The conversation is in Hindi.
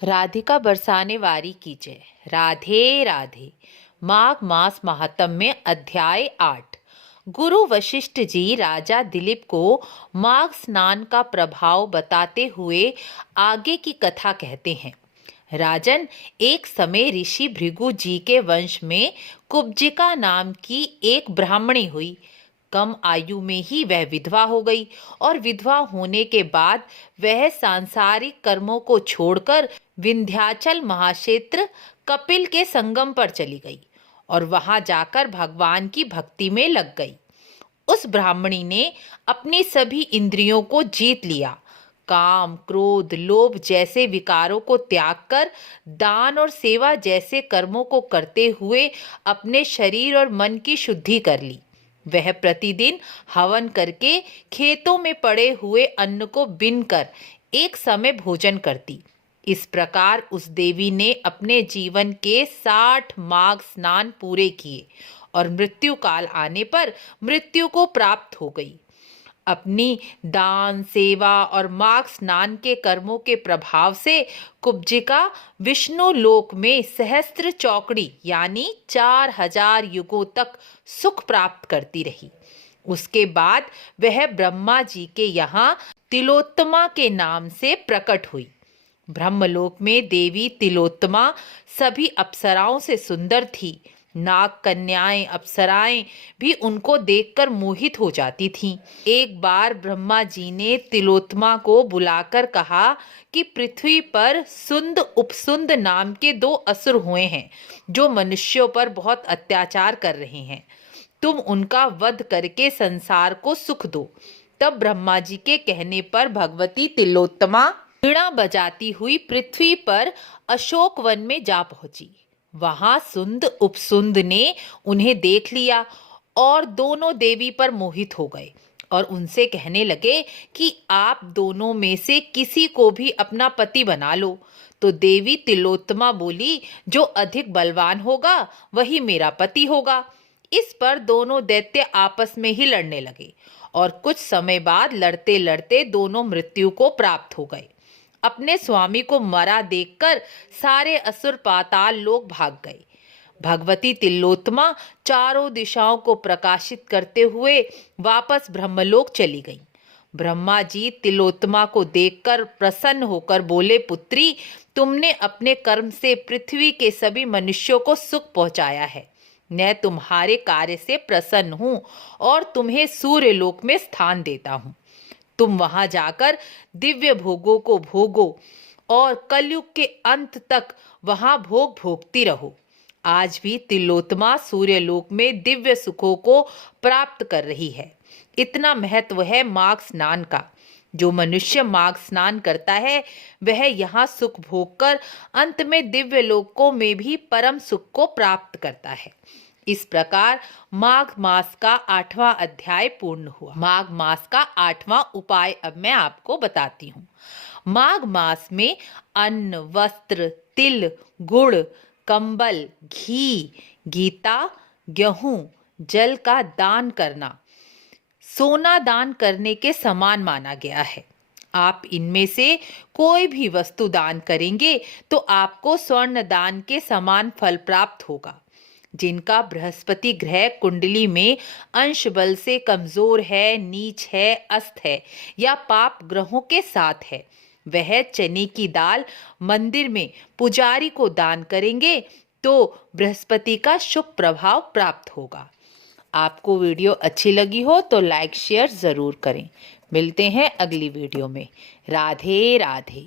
राधिका बरसाने वारी की जय। राधे राधे। माघ मास महात्म्य अध्याय 8। गुरु वशिष्ठ जी राजा दिलीप को माघ स्नान का प्रभाव बताते हुए आगे की कथा कहते हैं। राजन, एक समय ऋषि भृगु जी के वंश में कुब्जिका नाम की एक ब्राह्मणी हुई। कम आयु में ही वह विधवा हो गई और विधवा होने के बाद वह सांसारिक कर्मों को छोड़कर विंध्याचल महाक्षेत्र कपिल के संगम पर चली गई और वहां जाकर भगवान की भक्ति में लग गई। उस ब्राह्मणी ने अपनी सभी इंद्रियों को जीत लिया। काम, क्रोध, लोभ जैसे विकारों को त्याग कर दान और सेवा जैसे कर्मों को करते हुए अपने शरीर और मन की शुद्धि कर ली। वह प्रतिदिन हवन करके खेतों में पड़े हुए अन्न को बीनकर एक समय भोजन करती। इस प्रकार उस देवी ने अपने जीवन के 60 माघ स्नान पूरे किए और मृत्यु काल आने पर मृत्यु को प्राप्त हो गई। अपनी दान, सेवा और माघ स्नान के कर्मों के प्रभाव से कुब्जिका विष्णु लोक में सहस्त्र चौकड़ी यानी 4000 युगों तक सुख प्राप्त करती रही। उसके बाद वह ब्रह्मा जी के यहाँ तिलोत्तमा के नाम से प्रकट हुई। ब्रह्मलोक में देवी तिलोत्तमा सभी अप्सराओं से सुंदर थी। नाग कन्याएं, अप्सराएं भी उनको देखकर मोहित हो जाती थीं। एक बार ब्रह्मा जी ने तिलोत्तमा को बुलाकर कहा कि पृथ्वी पर सुंद उपसुंद नाम के 2 असुर हुए हैं जो मनुष्यों पर बहुत अत्याचार कर रहे हैं। तुम उनका वध करके संसार को सुख दो। तब ब्रह्मा जी के कहने पर भगवती तिलोत्तमा वीणा बजाती हुई पृथ्वी पर अशोक वन में जा पहुंची। वहां सुंद उपसुंद ने उन्हें देख लिया और दोनों देवी पर मोहित हो गए और उनसे कहने लगे कि आप दोनों में से किसी को भी अपना पति बना लो। तो देवी तिलोत्तमा बोली, जो अधिक बलवान होगा वही मेरा पति होगा। इस पर दोनों दैत्य आपस में ही लड़ने लगे और कुछ समय बाद लड़ते लड़ते दोनों मृत्यु को प्राप्त हो गए। अपने स्वामी को मरा देखकर सारे असुर पाताल लोक भाग गए। भगवती तिलोत्तमा चारों दिशाओं को प्रकाशित करते हुए वापस ब्रह्मलोक चली गईं। ब्रह्मा जी तिलोत्तमा को देखकर प्रसन्न होकर बोले, पुत्री, तुमने अपने कर्म से पृथ्वी के सभी मनुष्यों को सुख पहुंचाया है। मैं तुम्हारे कार्य से प्रसन्न हूँ और तुम्हें सूर्यलोक में स्थान देता हूँ। तुम वहां जाकर दिव्य भोगों को भोगो और कलयुग के अंत तक वहां भोग भोगती रहो। आज भी तिलोत्तमा सूर्यलोक में दिव्य सुखों को प्राप्त कर रही है। इतना महत्व है माघ स्नान का। जो मनुष्य माघ स्नान करता है वह यहाँ सुख भोग कर अंत में दिव्य लोकों में भी परम सुख को प्राप्त करता है। इस प्रकार माघ मास का 8वां अध्याय पूर्ण हुआ। माघ मास का 8वां उपाय अब मैं आपको बताती हूँ। माघ मास में अन्न, वस्त्र, तिल, गुड़, कंबल, घी, गीता, गेहूं, जल का दान करना सोना दान करने के समान माना गया है। आप इनमें से कोई भी वस्तु दान करेंगे तो आपको स्वर्ण दान के समान फल प्राप्त होगा। जिनका बृहस्पति ग्रह कुंडली में अंश बल से कमजोर है, नीच है, अस्त है या पाप ग्रहों के साथ है, वह चने की दाल मंदिर में पुजारी को दान करेंगे तो बृहस्पति का शुभ प्रभाव प्राप्त होगा। आपको वीडियो अच्छी लगी हो तो लाइक शेयर जरूर करें। मिलते हैं अगली वीडियो में। राधे राधे।